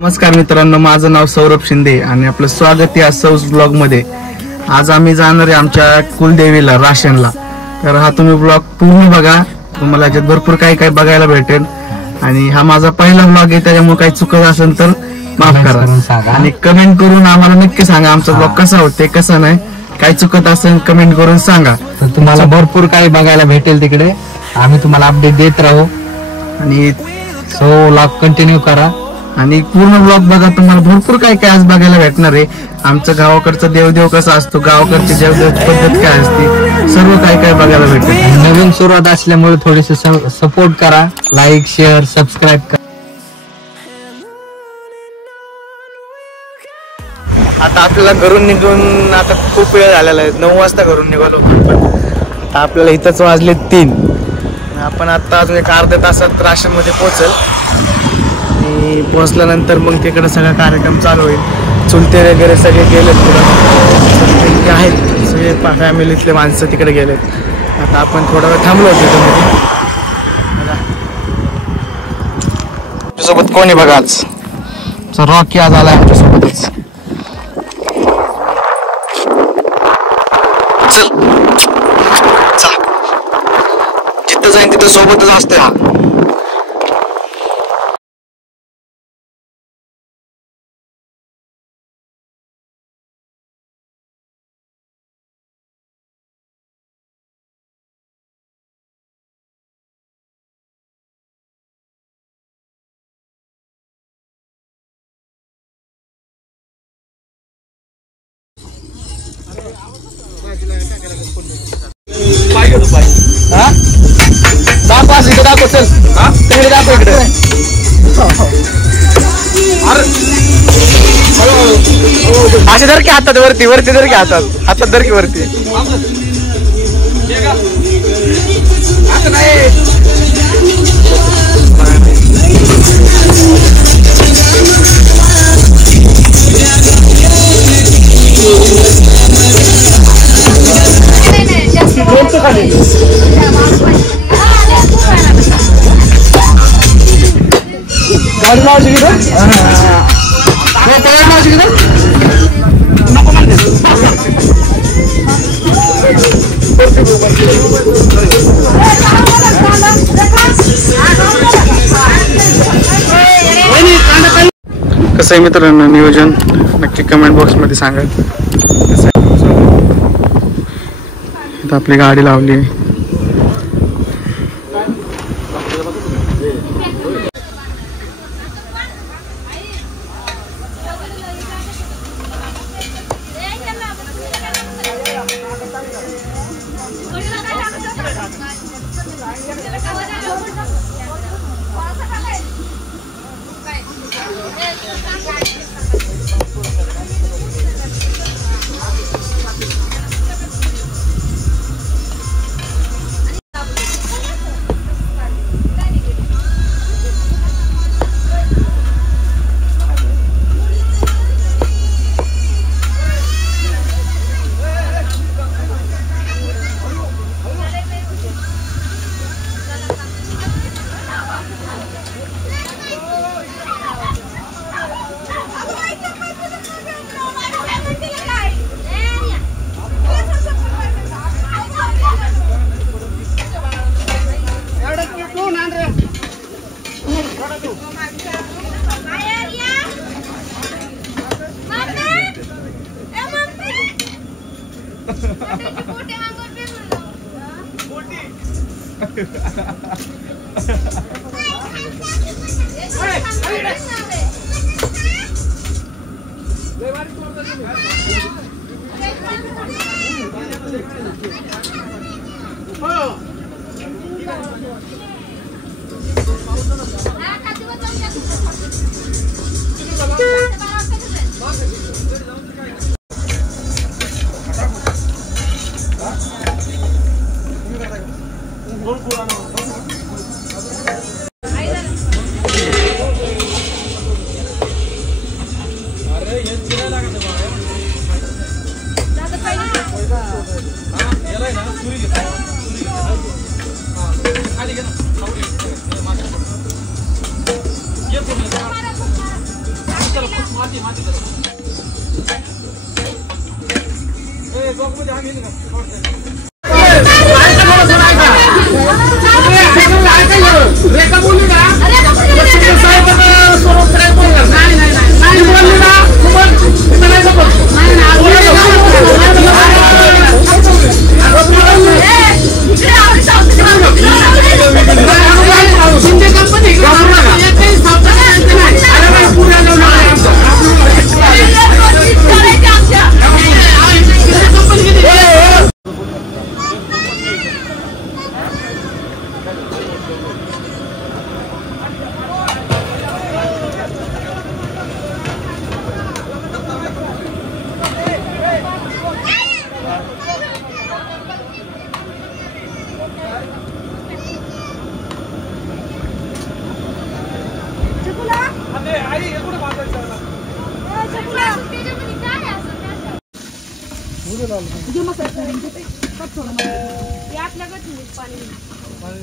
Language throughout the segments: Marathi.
नमस्कार मित्रांनो, माझं नाव सौरभ शिंदे आणि आपलं स्वागत आहे सौस ब्लॉग मध्ये। आज आम्ही जाणार आहे आमच्या कुलदेवीला राशनला। तर हा तुम्ही ब्लॉग पूर्ण बघा, तुम्हाला याच्यात भरपूर काही काही बघायला भेटेल। आणि हा माझा पहिला ब्लॉग आहे, त्याच्यामुळे काही चुकत असेल तर माफ करा आणि कमेंट करून आम्हाला नक्की सांगा आमचा ब्लॉग कसा होते कसा नाही। काही चुकत असेल कमेंट करून सांगा, तर तुम्हाला भरपूर काही बघायला भेटेल तिकडे। आम्ही तुम्हाला अपडेट देत राहू आणि सो ब्लॉग कंटिन्यू करा आणि पूर्ण ब्लॉग बघा, तुम्हाला भरपूर काय काय आज बघायला भेटणार आहे। आमचं गावाकडचं देवदेव कसा असतो, गावाकडची देवदेव पद्धत काय असते, सर्व काय काय बघायला भेटेल। नवीन सुरुवात असल्यामुळे थोडेसे सपोर्ट करा, लाईक शेअर सबस्क्राईब करा। आता आपल्याला घरून निघून आता खूप वेळ झालेला आहे, 9 वाजता घरून निघालो पण आता आपल्याला इथंच वाजले 3। आपण आता अजून एक अर्ध्या तासात राशनमध्ये पोहोचेल आणि पोहोचल्यानंतर मग तिकडे सगळा कार्यक्रम चालू होईल। चुलते वगैरे सगळे गेलेत, पुढे आहेत सगळे फॅमिलीतले माणसं तिकडे गेलेत। आता आपण थोडा वेळ थांबलो होतो तुझ्यासोबत कोणी बघा, आज रॉकी आज आलाय आमच्यासोबतच। चल चल, जिथं जाईन तिथं सोबतच असते हा। दाखव चल, तिकडे दाखव इकडे। असे धर की हातात, वरती वरती धर की हातात, हातात धर की वरती। गाडी लावायची की नको म्हणते कसं आहे मित्रांनो नियोजन, नक्की कमेंट बॉक्स मध्ये सांगा। आता आपली गाडी लावली आहे।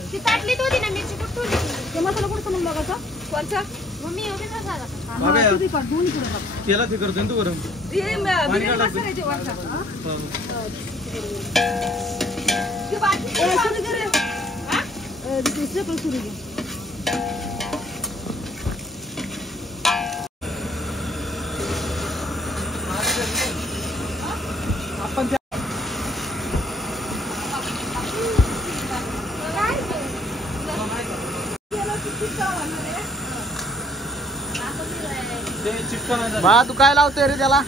ती ताटलीत होती ना मिरची कुठून ते मसाला कुठं म्हणून बघायचा कोणचा मम्मी एवढे का झाला केला ते करतो तू गरम मसाल्याचे वाटतात सुरू घे बा तू काय लावतोय रे त्याला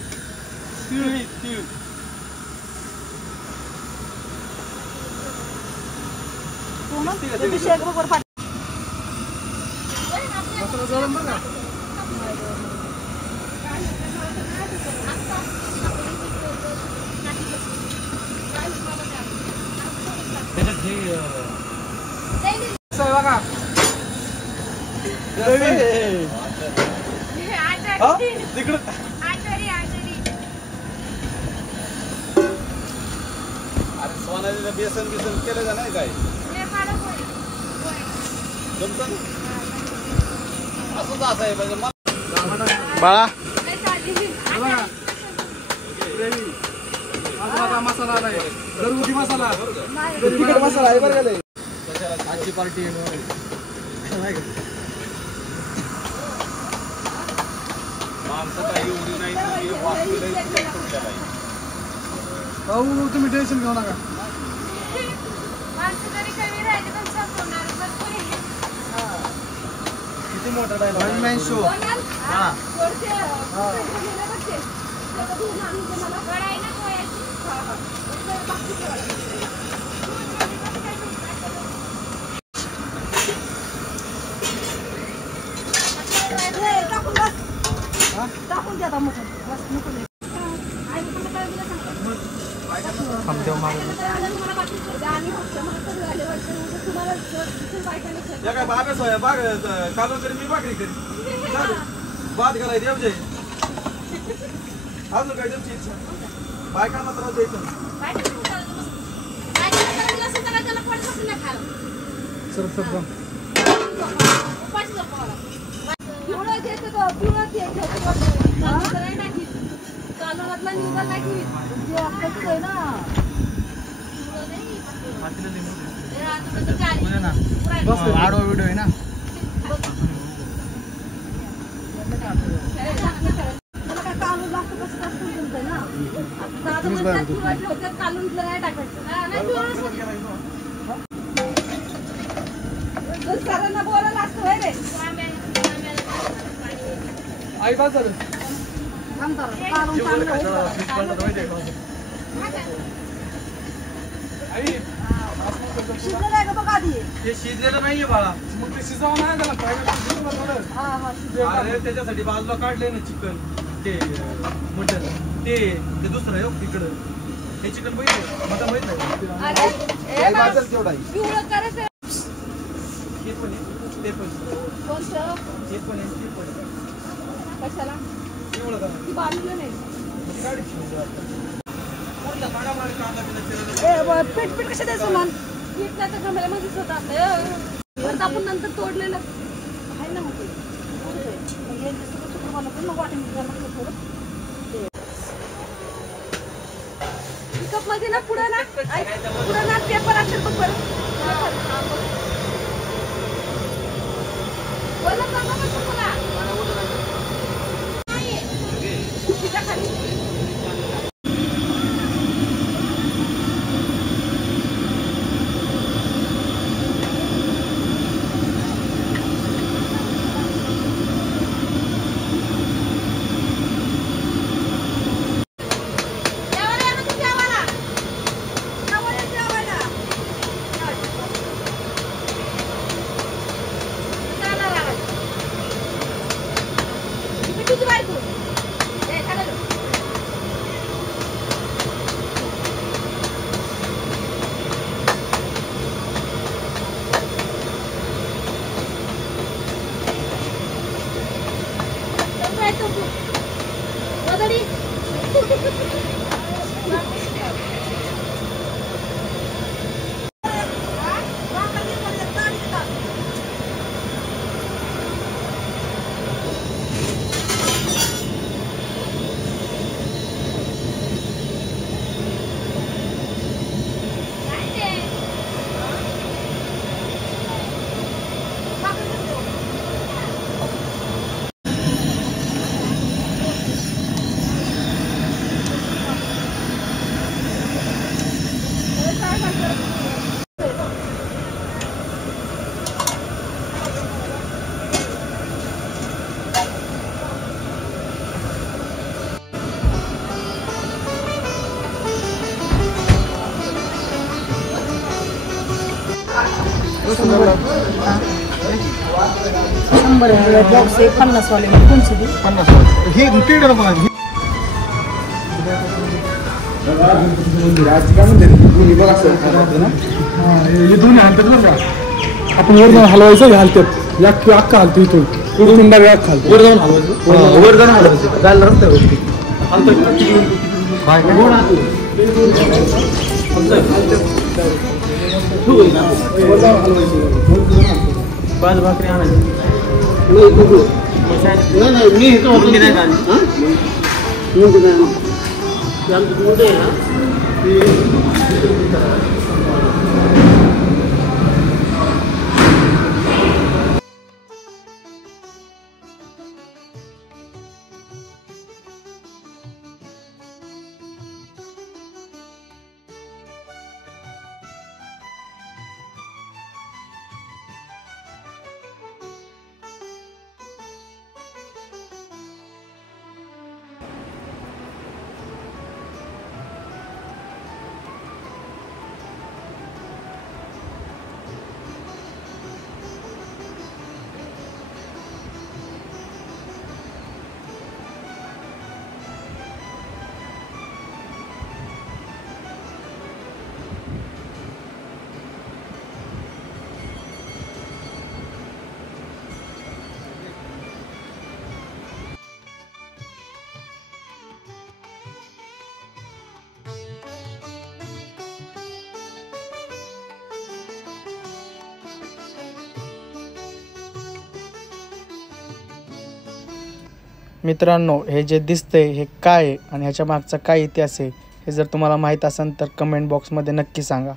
सोनालीला बेसन बिसन केलं का नाही काय असंच आहे म्हणजे बाळा मसाला आहे घरगुती मसाला तिखट मसाला आहे बरं का आजची पार्टी भाऊ तुम्ही टेन्शन घेऊ नका किती मोठा डायलॉग शो टाकून द्या काय बागच आहे बाग कालून तरी मी भाकरी करी भात घालायची येऊ जाई अजून काय तुमची इच्छा बायकांना त्रास द्यायचं सर सर आडवा व्हिडिओ आहे ना आई बात झालं ते शिजलेलं नाहीये बाळा मग ते शिजावं नाही त्याला अरे त्याच्यासाठी बाजूला काढले ना चिकन ते मटन ते दुसरं आहे तिकडं हे चिकन बघितलं मला माहित नाही तेवढा हे पण आहे ते पण हे पण आहे ते पण कशाला एवढं करा पीठ पीठ कशा द्यायचं मन पीठला तर गमेला मध्येच होतं आपलं आपण नंतर तोडलेलं आहे ना मग आम्हाला पण मग वाटून थोडं पिकअप मध्ये ना पुढं ना पेपर असेल बघ बरं बोलत ना बघ तुम्हाला नाही तिच्या खाली शंभर बॉक्स आहे 50 वाले कोणचे दे 50 हे तिकडे नको हे दोन्ही हालतात बरं का आपण वर जाऊन हलवायचं हे हालतात या अख्खा हालतो इथून इथून डावी अख्खा हालतो वर जाऊन हलवायचं वर जाऊन हलवायचं जायला रस्ता गोष्टी पाच भाकरी आणायची मित्रांनो, हे जे दिसतंय हे काय आहे आणि ह्याच्या मागचा काय इतिहास आहे हे जर तुम्हाला माहीत असेल तर कमेंट बॉक्समध्ये नक्की सांगा.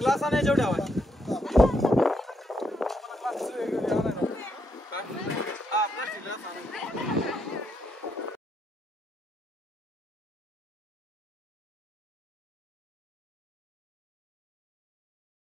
ग्लास आणायचे जेवढे हवा